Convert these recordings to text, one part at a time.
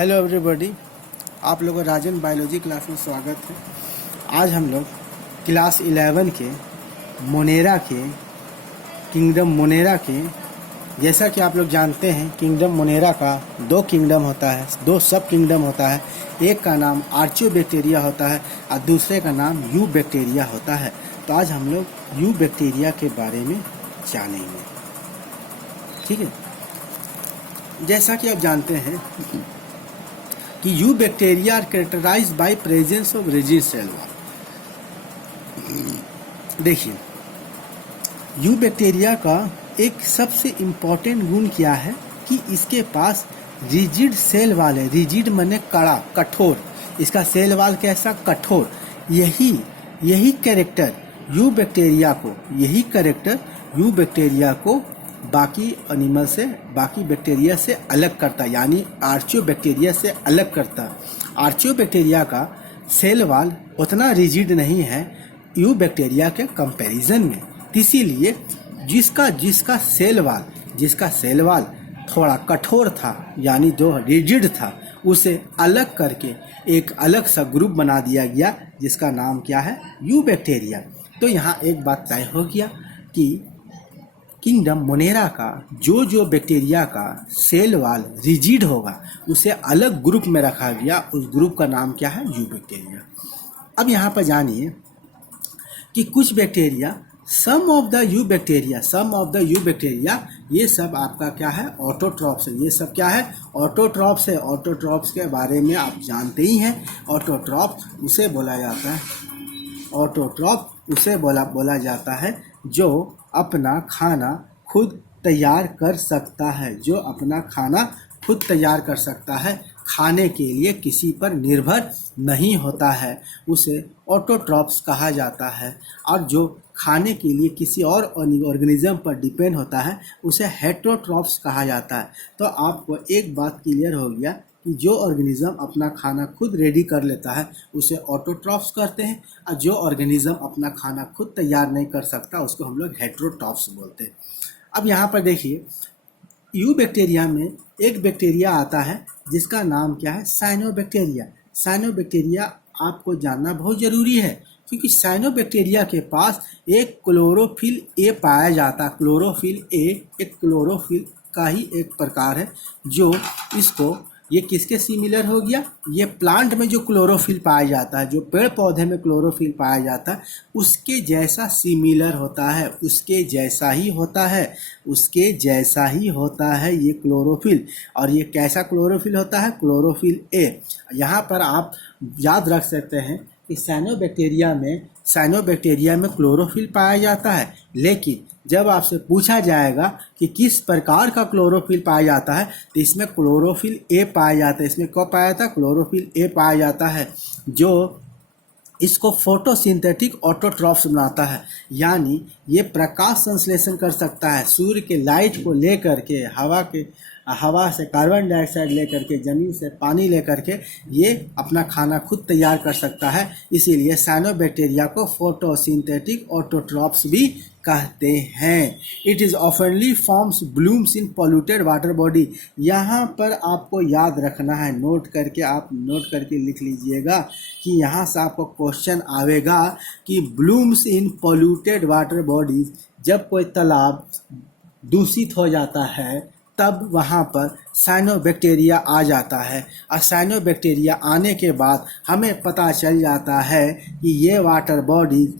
Hello everybody, आप लोगों का राजन बायोलॉजी क्लास में स्वागत है। आज हम लोग क्लास 11 के मोनेरा के किंगडम मोनेरा के, जैसा कि आप लोग जानते हैं किंगडम मोनेरा का दो किंगडम होता है, दो सब किंगडम होता है। एक का नाम आर्चियोबैक्टीरिया होता है और दूसरे का नाम यू बैक्टीरिया होता है। तो आज हम लोग यू बैक्टीरिया के बारे में जानेंगे, ठीक है। जैसा कि आप जानते हैं कि eubacteria are characterised by presence of rigid cell wall. देखिए, यू बैक्टीरिया का एक सबसे इम्पॉर्टेंट गुण क्या है कि इसके पास रिजिड सेल वॉल है। रिजिड माने कड़ा, कठोर। इसका सेल वॉल कैसा? कठोर। यही कैरेक्टर यू बैक्टीरिया को बाकी एनिमल से, बाकी बैक्टीरिया से अलग करता है, यानी आर्चियोबैक्टीरिया से अलग करता है। आर्चियोबैक्टीरिया का सेल वॉल उतना रिजिड नहीं है यू बैक्टीरिया के कंपैरिजन में। इसीलिए जिसका सेल वॉल थोड़ा कठोर था, यानी जो रिजिड था, उसे अलग करके एक अलग सा ग्रुप बना दिया गया जिसका नाम क्या है? You bacteria. तो यहाँ एक बात तय हो गया कि किंगडम मोनेरा का जो बैक्टीरिया का सेल वॉल रिजिड होगा उसे अलग ग्रुप में रखा गया। उस ग्रुप का नाम क्या है? Eubacteria. अब यहाँ पर जानिए कि कुछ bacteria, some of the eubacteria, ये सब आपका क्या है? ऑटोट्रॉप्स है। ये सब क्या है? ऑटोट्रॉप्स है। ऑटोट्रॉप्स के बारे में आप जानते ही हैं। ऑटोट्रॉप उसे बोला जाता है जो अपना खाना खुद तैयार कर सकता है, खाने के लिए किसी पर निर्भर नहीं होता है, उसे ऑटोट्रॉप्स कहा जाता है। और जो खाने के लिए किसी और ऑर्गेनिज्म पर डिपेंड होता है उसे हेटेरोट्रॉप्स कहा जाता है। तो आपको एक बात क्लियर हो गया कि जो ऑर्गेनिज्म अपना खाना खुद रेडी कर लेता है उसे ऑटोट्रॉप्स कहते हैं, और जो ऑर्गेनिज्म अपना खाना खुद तैयार नहीं कर सकता उसको हम लोग हेटेरोट्रॉप्स बोलते हैं। अब यहाँ पर देखिए, यू बैक्टीरिया में एक बैक्टीरिया आता है जिसका नाम क्या है? साइनोबैक्टीरिया। साइनोबैक्टीरिया आपको जानना बहुत ज़रूरी है क्योंकि साइनोबैक्टीरिया के पास एक क्लोरोफिल ए पाया जाता है। क्लोरोफिल ए एक क्लोरोफिल का ही एक प्रकार है जो इसको, ये किसके सिमिलर हो गया? ये प्लांट में जो क्लोरोफिल पाया जाता है, जो पेड़ पौधे में क्लोरोफिल पाया जाता है, उसके जैसा सिमिलर होता है, उसके जैसा ही होता है ये क्लोरोफिल। और ये कैसा क्लोरोफिल होता है? Chlorophyll A. यहाँ पर आप याद रख सकते हैं कि साइनोबैक्टीरिया में क्लोरोफिल पाया जाता है, लेकिन जब आपसे पूछा जाएगा कि किस प्रकार का क्लोरोफिल पाया जाता है तो इसमें क्लोरोफिल ए पाया जाता है। इसमें क्या पाया जाता है? क्लोरोफिल ए पाया जाता है जो इसको फोटोसिंथेटिक ऑटोट्रॉप्स बनाता है, यानी ये प्रकाश संश्लेषण कर सकता है। सूर्य के लाइट को लेकर के, हवा से कार्बन डाइऑक्साइड लेकर के, ज़मीन से पानी लेकर के ये अपना खाना खुद तैयार कर सकता है। इसीलिए साइनोबैक्टीरिया को फोटोसिंथेटिक ऑटोट्रॉप्स भी कहते हैं। It is oftenly forms blooms in polluted water body. यहाँ पर आपको याद रखना है, नोट करके लिख लीजिएगा कि यहाँ से आपको क्वेश्चन आवेगा कि blooms in polluted water bodies, जब कोई तालाब दूषित हो जाता है तब वहाँ पर साइनोबैक्टीरिया आ जाता है। और साइनोबैक्टीरिया आने के बाद हमें पता चल जाता है कि ये वाटर बॉडीज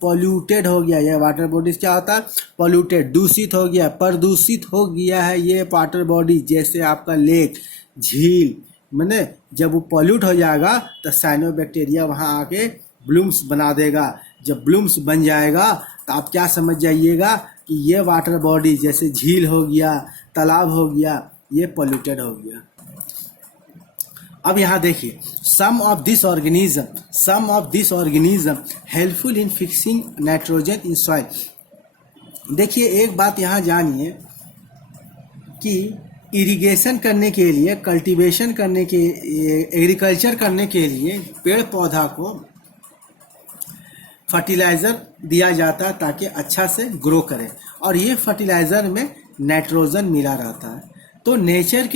पॉल्यूटेड हो गया। ये वाटर बॉडीज क्या होता है? पॉल्यूटेड, दूषित हो गया, प्रदूषित हो गया है ये वाटर बॉडी। जैसे आपका लेक, झील, माने जब वो पॉल्यूट हो जाएगा तो साइनोबैक्टीरिया वहाँ आके ब्लूम्स बना देगा। जब ब्लूम्स बन जाएगा तो आप क्या समझ जाइएगा कि ये वाटर बॉडी, जैसे झील हो गया, तालाब हो गया, ये पॉल्यूटेड हो गया। अब यहाँ देखिए, some of this organism helpful in fixing nitrogen in soil. देखिए, एक बात यहाँ जानिए कि इरिगेशन करने के लिए, कल्टीवेशन करने के, एग्रीकल्चर करने के लिए पेड़ पौधा को फर्टिलाइज़र दिया जाता है ताकि अच्छा से ग्रो करे, और ये फर्टिलाइज़र में नाइट्रोजन मिला रहता है। तो नेचर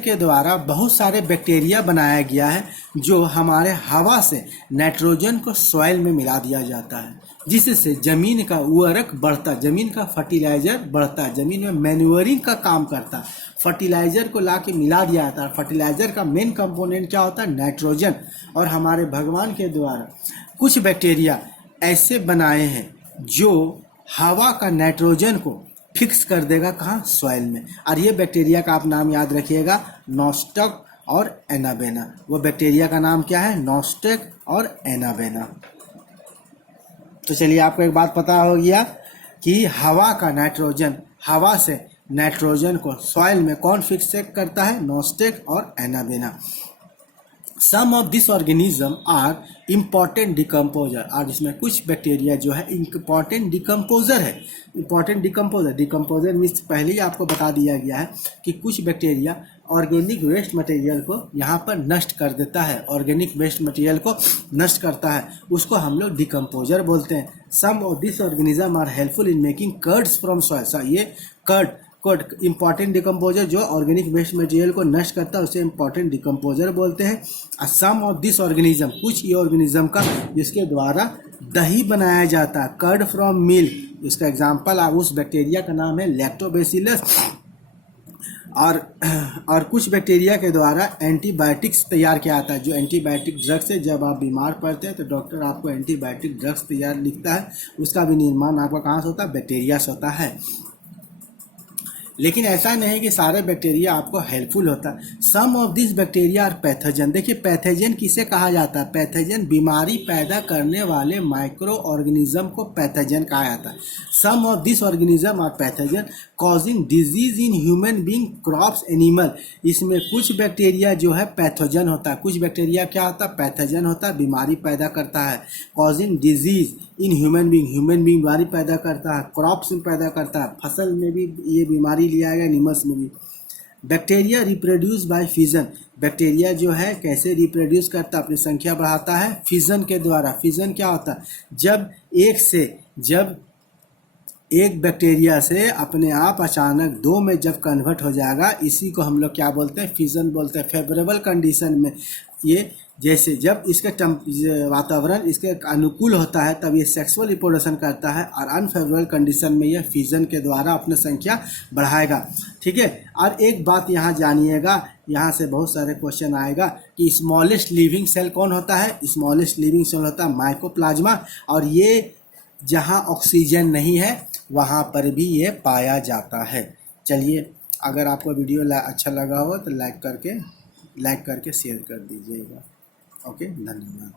के द्वारा बहुत सारे बैक्टीरिया बनाया गया है जो हमारे हवा से नाइट्रोजन को सॉइल में मिला दिया जाता है, जिससे ज़मीन का उर्वरक बढ़ता, ज़मीन का फर्टिलाइज़र बढ़ता है, ज़मीन में मैन्योरिंग का काम करता है। फर्टिलाइज़र को ला के मिला दिया जाता है। फर्टिलाइज़र का मेन कंपोनेंट क्या होता है? नाइट्रोजन। और हमारे भगवान के द्वारा कुछ बैक्टीरिया ऐसे बनाए हैं जो हवा का नाइट्रोजन को फिक्स कर देगा, कहाँ? सॉइल में। और ये बैक्टीरिया का आप नाम याद रखिएगा, नॉस्टक और एनाबेना। वो बैक्टीरिया का नाम क्या है? नॉस्टक और एनाबेना। तो चलिए आपको एक बात पता हो गया कि हवा का नाइट्रोजन, हवा से नाइट्रोजन को सॉइल में कौन फिक्स करता है? नॉस्टक और Anabaena. Some of this organism are important decomposer. और इसमें कुछ बैक्टीरिया जो है इम्पॉर्टेंट डिकम्पोजर है। इम्पॉर्टेंट डिकम्पोजर मीन्स पहले ही आपको बता दिया गया है कि कुछ बैक्टीरिया ऑर्गेनिक वेस्ट मटेरियल को यहाँ पर नष्ट कर देता है, ऑर्गेनिक वेस्ट मटेरियल को नष्ट करता है, उसको हम लोग डिकम्पोजर बोलते हैं। Some of this organism are helpful in making curds from soil. ये कर्ड इंपॉर्टेंट डिकम्पोजर जो ऑर्गेनिक वेस्ट मटेरियल को नष्ट करता है उसे इंपॉर्टेंट डिकम्पोजर बोलते हैं। सम ऑफ दिस ऑर्गेनिज्म, कुछ ये ऑर्गेनिज्म का जिसके द्वारा दही बनाया जाता है, कर्ड फ्रॉम मिल्क। इसका एग्जांपल उस बैक्टीरिया का नाम है लैक्टोबैसिलस। और कुछ बैक्टीरिया के द्वारा एंटीबायोटिक्स तैयार किया जाता है। जो एंटीबायोटिक ड्रग्स है, जब आप बीमार पड़ते हैं तो डॉक्टर आपको एंटीबायोटिक ड्रग्स तैयार लिखता है, उसका भी निर्माण आपका कहाँ से होता है? बैक्टीरिया से होता है। लेकिन ऐसा नहीं है कि सारे बैक्टीरिया आपको हेल्पफुल होता है। Some of this bacteria are pathogen. देखिए पैथोजन किसे कहा जाता है? पैथोजन बीमारी पैदा करने वाले माइक्रो ऑर्गेनिज्म को पैथोजन कहा जाता है। Some of this organism are pathogen causing disease in human being, crops, animal. इसमें कुछ बैक्टीरिया जो है पैथोजन होता है, कुछ बैक्टीरिया क्या होता है? पैथोजन होता है, बीमारी पैदा करता है। Causing disease in human being बीमारी पैदा करता है, क्रॉप्स में पैदा करता है, फसल में भी ये बीमारी ले आएगा, एनिमल्स में भी। Bacteria reproduce by fission. Bacteria जो है कैसे रिप्रोड्यूस करता है? अपनी संख्या बढ़ाता है फिजन के द्वारा। फिजन क्या होता है? जब एक बैक्टीरिया से अपने आप अचानक दो में जब कन्वर्ट हो जाएगा, इसी को हम लोग क्या बोलते हैं? फिजन बोलते हैं। फेवरेबल कंडीशन में ये, जैसे जब इसका वातावरण इसके अनुकूल होता है तब ये सेक्सुअल रिप्रोडक्शन करता है, और अनफेवरेबल कंडीशन में ये फिजन के द्वारा अपनी संख्या बढ़ाएगा। ठीक है। और एक बात यहाँ जानिएगा, यहाँ से बहुत सारे क्वेश्चन आएगा कि स्मॉलेस्ट लिविंग सेल कौन होता है? स्मॉलेस्ट लिविंग सेल होता है माइकोप्लाज्मा। और ये जहाँ ऑक्सीजन नहीं है वहाँ पर भी ये पाया जाता है। चलिए, अगर आपको वीडियो अच्छा लगा हो तो लाइक करके शेयर कर दीजिएगा। ओके, धन्यवाद।